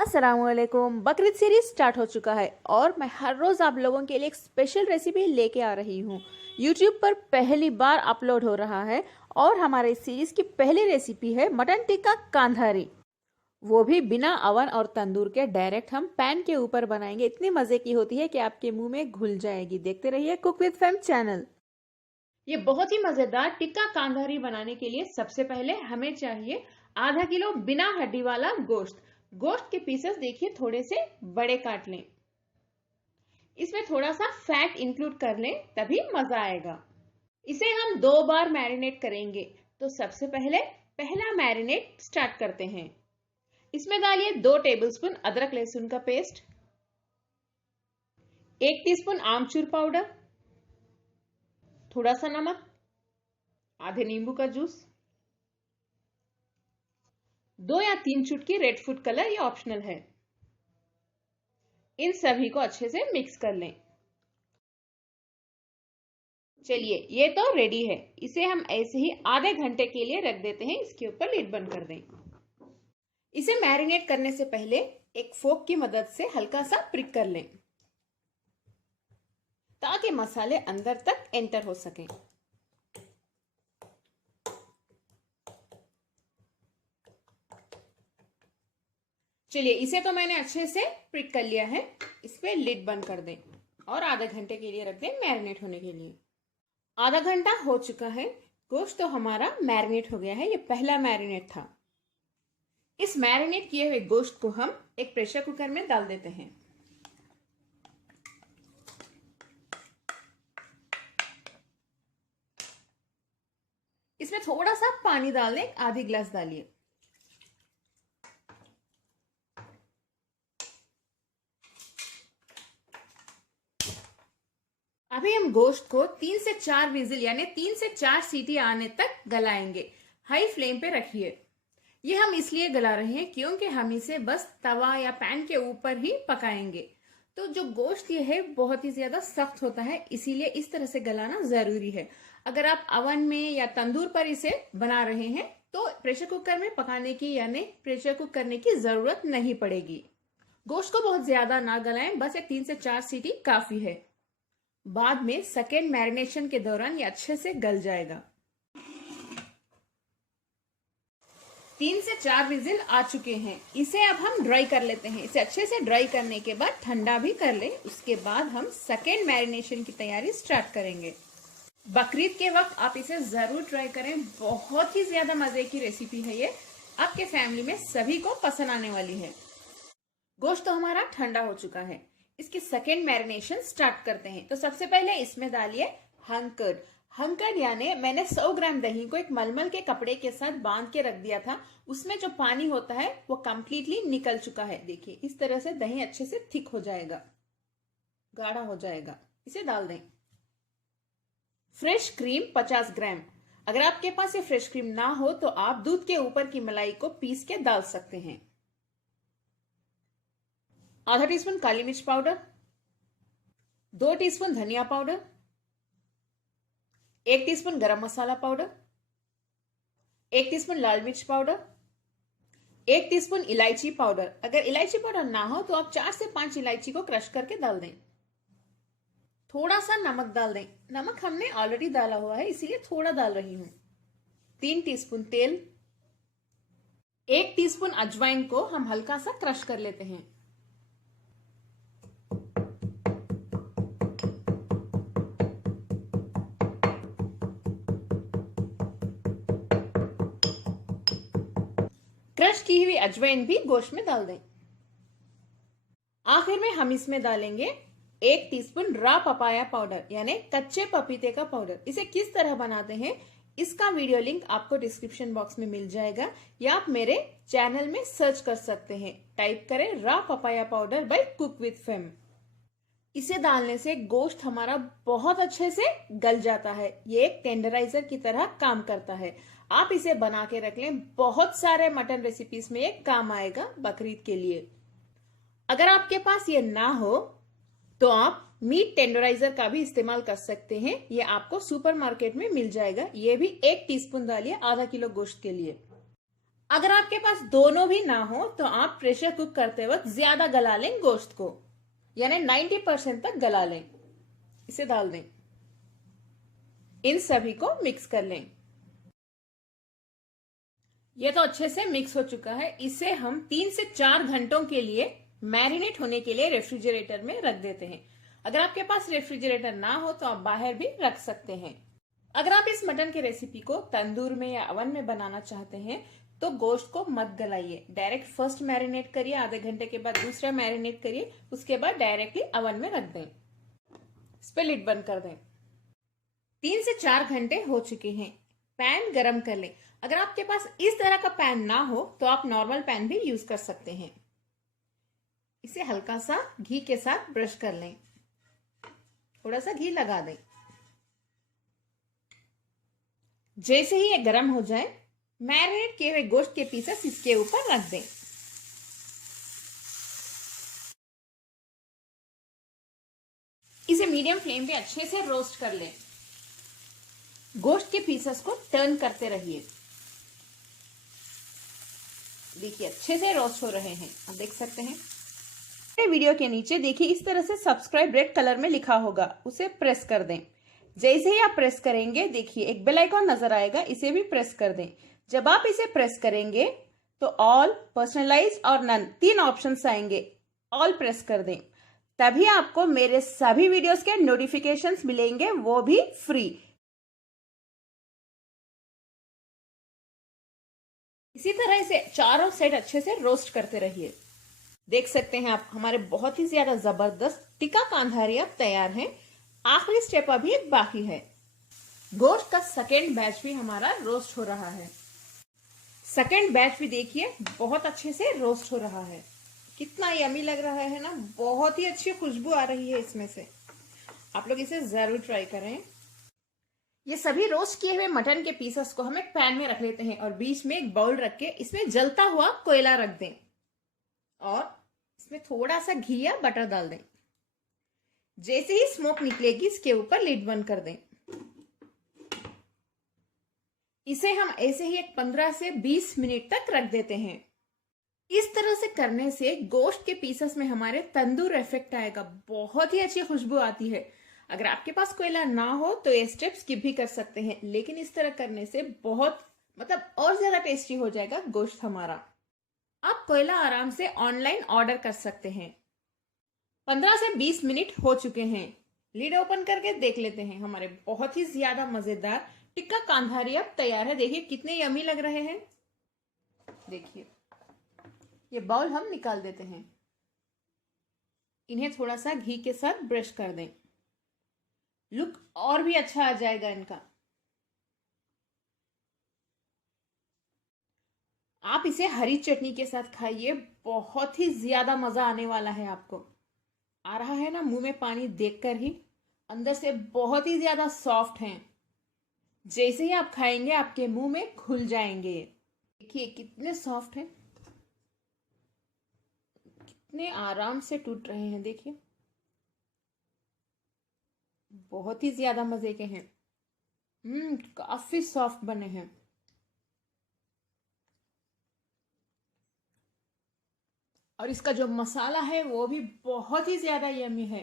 अस्सलामुअलैकुम। Bakrid series start हो चुका है और मैं हर रोज आप लोगों के लिए एक स्पेशल रेसिपी लेके आ रही हूँ। यूट्यूब पर पहली बार अपलोड हो रहा है और हमारे सीरीज की पहली रेसिपी है मटन टिक्का कांधारी, वो भी बिना अवन और तंदूर के। डायरेक्ट हम पैन के ऊपर बनाएंगे। इतनी मजे की होती है कि आपके मुंह में घुल जाएगी। देखते रहिए कुक विद फैम चैनल। ये बहुत ही मजेदार टिक्का कांधारी बनाने के लिए सबसे पहले हमें चाहिए आधा किलो बिना हड्डी वाला गोश्त। गोश्त के पीसेस देखिए थोड़े से बड़े काट लें। इसमें थोड़ा सा फैट इंक्लूड कर लें, तभी मजा आएगा। इसे हम 2 बार मैरिनेट करेंगे। तो सबसे पहले पहला मैरिनेट स्टार्ट करते हैं। इसमें डालिए 2 टेबलस्पून अदरक लहसुन का पेस्ट, 1 टीस्पून आमचूर पाउडर, थोड़ा सा नमक, आधे नींबू का जूस, 2 या 3 चुटकी रेड फूड कलर, ये ऑप्शनल है। इन सभी को अच्छे से मिक्स कर लें। चलिए ये तो रेडी है। इसे हम ऐसे ही आधे घंटे के लिए रख देते हैं। इसके ऊपर लिड बंद कर दें। इसे मैरिनेट करने से पहले एक फोक की मदद से हल्का सा प्रिक कर लें ताकि मसाले अंदर तक एंटर हो सकें। चलिए इसे तो मैंने अच्छे से प्रिक कर लिया है। इस पे लिड बंद कर दें और आधे घंटे के लिए रख दें मैरिनेट होने के लिए। आधा घंटा हो चुका है। गोश्त तो हमारा मैरिनेट हो गया है। ये पहला मैरिनेट था। इस मैरिनेट किए हुए गोश्त को हम एक प्रेशर कुकर में डाल देते हैं। इसमें थोड़ा सा पानी डाल दें, आधी गिलास डालिए। अभी हम गोश्त को 3 से 4 विजिल यानी 3 से 4 सीटी आने तक गलाएंगे। हाई फ्लेम पे रखिए। ये हम इसलिए गला रहे हैं क्योंकि हम इसे बस तवा या पैन के ऊपर ही पकाएंगे। तो जो गोश्त ये है बहुत ही ज्यादा सख्त होता है, इसीलिए इस तरह से गलाना जरूरी है। अगर आप अवन में या तंदूर पर इसे बना रहे हैं तो प्रेशर कुकर में पकाने की यानी प्रेशर कुक करने की जरूरत नहीं पड़ेगी। गोश्त को बहुत ज्यादा ना गलाएं, बस एक 3 से 4 सीटी काफी है। बाद में सेकेंड मैरिनेशन के दौरान ये अच्छे से गल जाएगा। 3 से 4 विजिल आ चुके हैं। इसे अब हम ड्राई कर लेते हैं। इसे अच्छे से ड्राई करने के बाद ठंडा भी कर लें। उसके बाद हम सेकेंड मैरिनेशन की तैयारी स्टार्ट करेंगे। बकरीद के वक्त आप इसे जरूर ट्राई करें। बहुत ही ज्यादा मजे की रेसिपी है ये। आपके फैमिली में सभी को पसंद आने वाली है। गोश्त तो हमारा ठंडा हो चुका है। इसकी सेकेंड मैरिनेशन स्टार्ट करते हैं। तो सबसे पहले इसमें डालिए हंकर्ड। हंकर्ड यानी मैंने 100 ग्राम दही को एक मलमल के कपड़े के साथ बांध के रख दिया था। उसमें जो पानी होता है वो कंप्लीटली निकल चुका है। देखिए इस तरह से दही अच्छे से थिक हो जाएगा, गाढ़ा हो जाएगा। इसे डाल दें। फ्रेश क्रीम 50 ग्राम। अगर आपके पास ये फ्रेश क्रीम ना हो तो आप दूध के ऊपर की मलाई को पीस के डाल सकते हैं। आधा टीस्पून काली मिर्च पाउडर, 2 टीस्पून धनिया पाउडर, 1 टीस्पून गरम मसाला पाउडर, 1 टीस्पून लाल मिर्च पाउडर, 1 टीस्पून इलायची पाउडर। अगर इलायची पाउडर ना हो तो आप 4 से 5 इलायची को क्रश करके डाल दें। थोड़ा सा नमक डाल दें। नमक हमने ऑलरेडी डाला हुआ है इसीलिए थोड़ा डाल रही हूं। 3 टीस्पून तेल, 1 टीस्पून अजवाइन को हम हल्का सा क्रश कर लेते हैं। क्रश की हुई अजवाइन भी गोश्त में डाल दें। आखिर में हम इसमें डालेंगे 1 टीस्पून रॉ पपाया पाउडर यानी कच्चे पपीते का पाउडर। इसे किस तरह बनाते हैं इसका वीडियो लिंक आपको डिस्क्रिप्शन बॉक्स में मिल जाएगा या आप मेरे चैनल में सर्च कर सकते हैं। टाइप करें raw papaya powder by Cook with Fam. इसे डालने से गोश्त हमारा बहुत अच्छे से गल जाता है। ये एक टेंडराइजर की तरह काम करता है। आप इसे बना के रख लें। बहुत सारे मटन रेसिपीज में ये काम आएगा बकरीद के लिए। अगर आपके पास ये ना हो तो आप मीट टेंडराइजर का भी इस्तेमाल कर सकते हैं। ये आपको सुपरमार्केट में मिल जाएगा। ये भी 1 टीस्पून डालिए आधा किलो गोश्त के लिए। अगर आपके पास दोनों भी ना हो तो आप प्रेशर कुक करते वक्त ज्यादा गला लें गोश्त को, यानी 90% तक गला लें। इसे डाल दें, इन सभी को मिक्स कर लें। ये तो अच्छे से मिक्स हो चुका है। इसे हम 3 से 4 घंटों के लिए मैरिनेट होने के लिए रेफ्रिजरेटर में रख देते हैं। अगर आपके पास रेफ्रिजरेटर ना हो तो आप बाहर भी रख सकते हैं। अगर आप इस मटन की रेसिपी को तंदूर में या ओवन में बनाना चाहते हैं तो गोश्त को मत गलाइए, डायरेक्ट फर्स्ट मैरिनेट करिए, आधे घंटे के बाद दूसरा मैरिनेट करिए, उसके बाद डायरेक्टली ओवन में रख दें। इस पे लिड बंद कर दें। 3 से 4 घंटे हो चुके हैं। पैन गरम कर लें। अगर आपके पास इस तरह का पैन ना हो तो आप नॉर्मल पैन भी यूज कर सकते हैं। इसे हल्का सा घी के साथ ब्रश कर लें, थोड़ा सा घी लगा दें। जैसे ही ये गरम हो जाए, मैरिनेट किए हुए गोश्त के पीसेस इसके ऊपर रख दें। इसे मीडियम फ्लेम पे अच्छे से रोस्ट कर लें। गोश्त के पीसेस को टर्न करते रहिए। देखिए अच्छे से रोस्ट हो रहे हैं, आप देख सकते हैं। वीडियो के नीचे देखिए इस तरह से सब्सक्राइब रेड कलर में लिखा होगा, उसे प्रेस कर दें। जैसे ही आप प्रेस करेंगे देखिए एक बेल आइकॉन नजर आएगा, इसे भी प्रेस कर दें। जब आप इसे प्रेस करेंगे तो ऑल, पर्सनलाइज और नन 3 ऑप्शंस आएंगे, ऑल प्रेस कर दें। तभी आपको मेरे सभी वीडियोस के नोटिफिकेशंस मिलेंगे, वो भी फ्री। इसी तरह इसे चारों साइड अच्छे से रोस्ट करते रहिए। देख सकते हैं आप, हमारे बहुत ही ज्यादा जबरदस्त टिक्का कांधारी अब तैयार है। आखिरी स्टेप अभी एक बाकी है। गोश्त का सेकेंड बैच भी हमारा रोस्ट हो रहा है। सेकेंड बैच भी देखिए बहुत अच्छे से रोस्ट हो रहा है। कितना यमी लग रहा है ना, बहुत ही अच्छी खुशबू आ रही है इसमें से। आप लोग इसे जरूर ट्राई करें। ये सभी रोस्ट किए हुए मटन के पीसेस को हम एक पैन में रख लेते हैं और बीच में एक बाउल रख के इसमें जलता हुआ कोयला रख दें और इसमें थोड़ा सा घी या बटर डाल दें। जैसे ही स्मोक निकलेगी इसके ऊपर लिड बंद कर दें। इसे हम ऐसे ही एक 15 से 20 मिनट तक रख देते हैं। इस तरह से करने से गोश्त के पीसेस में हमारे तंदूर इफेक्ट आएगा, बहुत ही अच्छी खुशबू आती है। अगर आपके पास कोयला ना हो तो ये स्टेप स्किप भी कर सकते हैं, लेकिन इस तरह करने से बहुत और ज्यादा टेस्टी हो जाएगा गोश्त हमारा। आप कोयला आराम से ऑनलाइन ऑर्डर कर सकते हैं। 15 से 20 मिनट हो चुके हैं। लीड ओपन करके देख लेते हैं। हमारे बहुत ही ज्यादा मजेदार टिक्का कांधारी अब तैयार है। देखिए कितने यमी लग रहे हैं। देखिए ये बाउल हम निकाल देते हैं। इन्हें थोड़ा सा घी के साथ ब्रश कर दें, लुक और भी अच्छा आ जाएगा इनका। आप इसे हरी चटनी के साथ खाइए, बहुत ही ज्यादा मजा आने वाला है आपको। आ रहा है ना मुंह में पानी देखकर ही, अंदर से बहुत ही ज्यादा सॉफ्ट हैं। जैसे ही आप खाएंगे आपके मुंह में खुल जाएंगे। देखिए कितने सॉफ्ट हैं, कितने आराम से टूट रहे हैं। देखिए बहुत ही ज्यादा मजे के हैं। काफी सॉफ्ट बने हैं। और इसका जो मसाला है वो भी बहुत ही ज्यादा यमी है।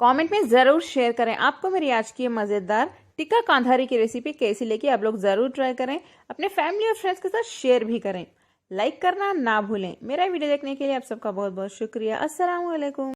कमेंट में जरूर शेयर करें आपको मेरी आज की मजेदार टिक्का कांधारी की रेसिपी कैसी लगी। आप लोग जरूर ट्राई करें, अपने फैमिली और फ्रेंड्स के साथ शेयर भी करें। लाइक करना ना भूलें। मेरा वीडियो देखने के लिए आप सबका बहुत बहुत शुक्रिया। अस्सलाम वालेकुम।